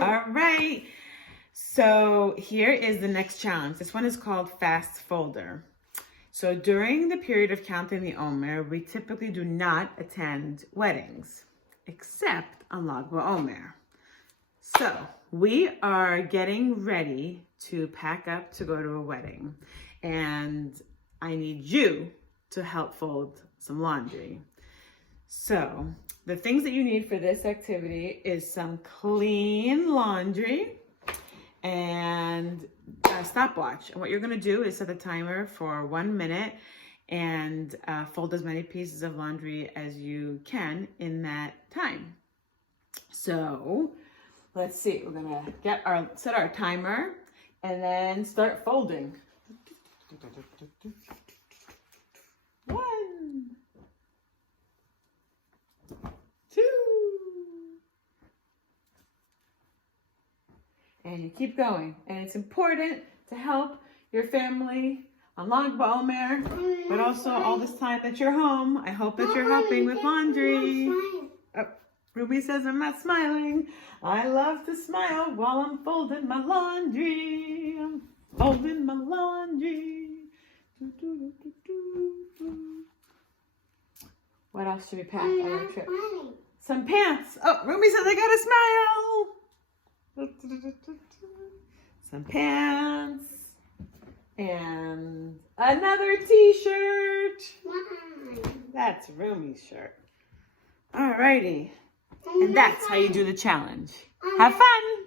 All right. So here is the next challenge. This one is called Fast Folder. So during the period of counting the Omer, we typically do not attend weddings, except on Lag BaOmer. So we are getting ready to pack up to go to a wedding, and I need you to help fold some laundry. So the things that you need for this activity is some clean laundry and a stopwatch. And what you're gonna do is set the timer for 1 minute and fold as many pieces of laundry as you can in that time. So let's see, we're gonna set our timer and then start folding. 1, 2, and you keep going. And it's important to help your family on Lag BaOmer, but also all this time that you're home. I hope that you're helping with laundry. Oh, Ruby says I'm not smiling. I love to smile while I'm folding my laundry. I'm folding my laundry. What else should we pack on our trip? Some pants. Oh, Ruby says I gotta smile. Some pants. And another t-shirt. That's Rumi's shirt. Alrighty. And that's how you do the challenge. Have fun.